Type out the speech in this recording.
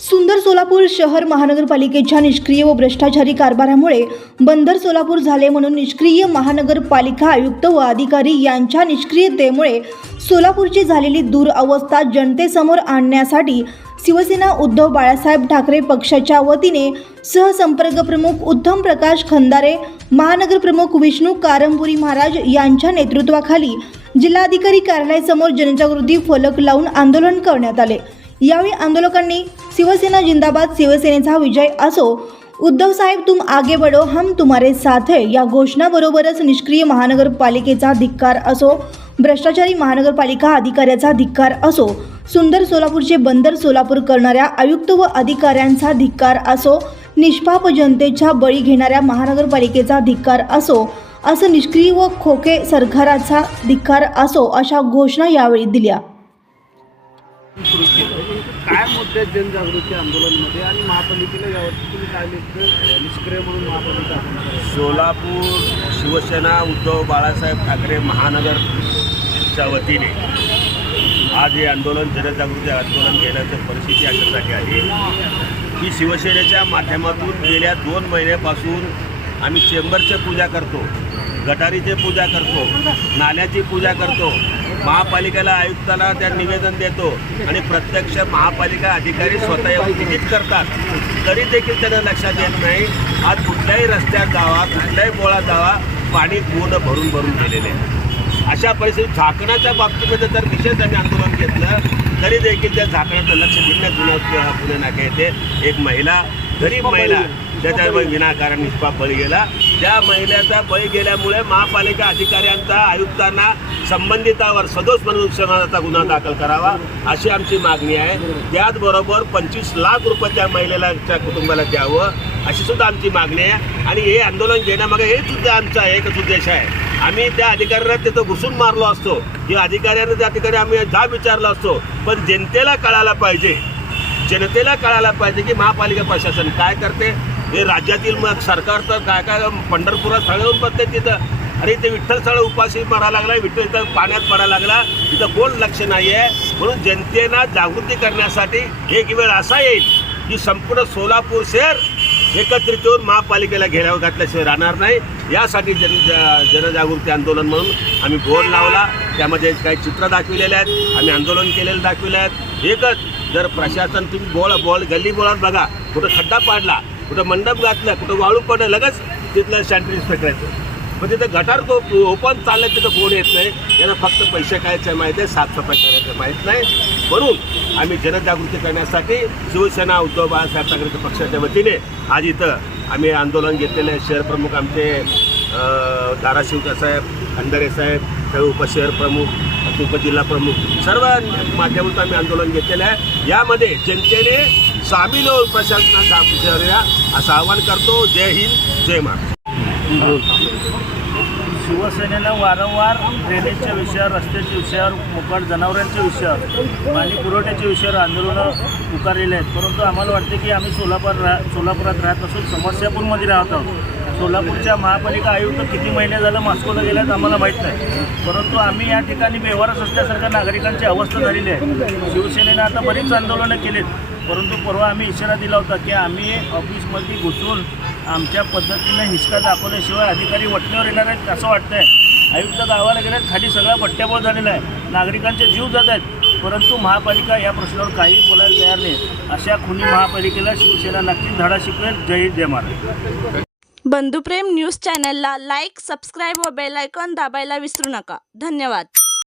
सुंदर सोलापूर शहर महानगरपालिकेच्या निष्क्रिय व भ्रष्टाचारी कारभारामुळे बंदर सोलापूर झाले म्हणून निष्क्रिय महानगरपालिका आयुक्त व अधिकारी यांच्या निष्क्रियतेमुळे सोलापूरची झालेली दुरावस्था जनतेसमोर आणण्यासाठी शिवसेना उद्धव बाळासाहेब ठाकरे पक्षाच्या वतीने सहसंपर्क प्रमुख उत्तम प्रकाश खंदारे महानगर प्रमुख विष्णू कारंपुरी महाराज यांच्या नेतृत्वाखाली जिल्हाधिकारी कार्यालयासमोर जनजागृती फलक लावून आंदोलन करण्यात आले. यावेळी आंदोलकांनी शिवसेना जिंदाबाद शिवसेनेचा विजय असो उद्धव साहेब तुम आगे बढो हम तुम्हारे साथ है. या घोषणाबरोबरच निष्क्रिय महानगरपालिकेचा धिक्कार असो भ्रष्टाचारी महानगरपालिका अधिकाऱ्याचा धिक्कार असो सुंदर सोलापूरचे बंदर सोलापूर करणाऱ्या आयुक्त व अधिकाऱ्यांचा धिक्कार असो निष्पाप जनतेच्या बळी घेणाऱ्या महानगरपालिकेचा धिक्कार असो असं निष्क्रिय व खोके सरकाराचा धिक्कार असो अशा घोषणा यावेळी दिल्या. काय जनजागृती आंदोलनमध्ये आणि महापालिकेला यावरती तुम्ही काय निष्क्रिय म्हणून महापालिका सोलापूर शिवसेना उद्धव बाळासाहेब ठाकरे महानगरच्या वतीने आज हे आंदोलन जनजागृती आंदोलन घेण्याची परिस्थिती अशासाठी आहे. की शिवसेनेच्या माध्यमातून गेल्या दोन महिन्यापासून आम्ही चेंबरचे पूजा करतो गटारीचे पूजा करतो नाल्याची पूजा करतो महापालिकेला आयुक्ताला त्या निवेदन देतो आणि प्रत्यक्ष महापालिका अधिकारी स्वतः येऊन विजिट करतात. तरी देखील त्यांना लक्षात येत नाही. आज कुठल्याही रस्त्यात जावा कुठल्याही बोळात जावा पाणी पूर्ण भरून भरून गेलेले अशा परिस्थितीत झाकणाच्या बाबतीमध्ये जर विशेष त्यांनी आंदोलन घेतलं तरी देखील त्या झाकणाचं लक्ष भिन्न गुन्हा पुणे नाका येते एक महिला गरीब महिला त्याच्यामुळे विनाकारण निष्पाप बळी गेला. त्या महिलेचा बळी गेल्यामुळे महापालिका अधिकाऱ्यांचा आयुक्तांना संबंधितावर सदोष मनुष्यमानाचा गुन्हा दाखल करावा अशी आमची मागणी आहे. त्याचबरोबर पंचवीस लाख रुपये त्या महिलेला त्या कुटुंबाला द्यावं अशी सुद्धा आमची मागणी आहे. आणि हे आंदोलन घेण्यामागे हे सुद्धा आमचा एकच उद्देश आहे. आम्ही त्या अधिकाऱ्यांना तिथं घुसून मारलो असतो. किंवा अधिकाऱ्यांना त्या ठिकाणी आम्ही जाब विचारला असतो. पण जनतेला कळायला पाहिजे. जनतेला कळायला पाहिजे की महापालिका प्रशासन काय करते हे राज्यातील मग सरकार तर काय काय पंढरपुरात सगळं बघते तिथं. अरे इथे विठ्ठल स्थळ उपाशी मरा लागला विठ्ठल इथं पाण्यात पडायला लागला. तिथं कोण लक्ष नाही आहे म्हणून जनतेला जागृती करण्यासाठी एक वेळ असा येईल की संपूर्ण सोलापूर शहर एकत्रित येऊन महापालिकेला घेराव घातल्याशिवाय राहणार नाही. यासाठी जन जनजागृती आंदोलन म्हणून आम्ही बोर्ड लावला. त्यामध्ये काही चित्र दाखविलेले आहेत. आम्ही आंदोलन केलेलं दाखविले आहेत. एकच जर प्रशासन तुम्ही बोळ बोळ गल्ली बोळात बघा कुठं खड्डा पाडला कुठं मंडप घातला कुठं वाळू पडलं लगेच तिथलं इन्स्पेक्टर येतो. पण तिथं गटार तो ओपन चाललं तिथं कोण येत नाही. यांना फक्त पैसे कायचं माहीत आहे साफसफाई करायचं माहीत नाही. म्हणून आम्ही जनजागृती करण्यासाठी शिवसेना उद्धव बाळासाहेब ठाकरे पक्षाच्या वतीने आज इथं आम्ही आंदोलन घेतलेलं आहे. शहर प्रमुख आमचे धाराशिवकर साहेब खंदारे साहेब सर्व उपशहर प्रमुख उपजिल्हा प्रमुख सर्व माध्यमातून आम्ही आंदोलन घेतलेलं आहे. यामध्ये जनतेने सामील होऊन प्रशासनात जागृती करूया असं आवाहन करतो. जय हिंद जय महाराष्ट्र. शिवसेनेनं वारंवार ड्रेनेजच्या विषयावर रस्त्याच्या विषयावर मोकाट जनावरांच्या विषयावर पाणी पुरवठ्याच्या विषयावर आंदोलनं पुकारलेली आहेत. परंतु आम्हाला वाटते की आम्ही सोलापूर रा सोलापुरात राहत असून समस्यापूरमध्ये राहत आहोत. सोलापूरच्या महापालिका आयुक्त किती महिने झालं मॉस्कोला गेल्यात आम्हाला माहीत नाही. परंतु आम्ही या ठिकाणी व्यवहारच असल्यासारख्या नागरिकांची अवस्था झालेली आहे. शिवसेनेनं आता बरीच आंदोलनं केलीत. परंतु परवा आम्ही इशारा दिला होता की आम्ही ऑफिसमध्ये घुसून आमच्या पद्धतीनं हिसका दाखवल्याशिवाय अधिकारी वटण्यावर येणार आहेत असं वाटतंय. आयुक्त गावाला गेल्यात खाली सगळा पट्ट्याबोळ झालेला आहे. नागरिकांचे जीव जात आहेत. परंतु महापालिका या प्रश्नावर काही बोलायला तयार नाही. अशा खुनी महापालिकेला शिवसेना नक्कीच धडा शिकवेल. जय जय महाराज बंधुप्रेम न्यूज चॅनलला लाईक सबस्क्राईब व बेलायकॉन दाबायला विसरू नका. धन्यवाद.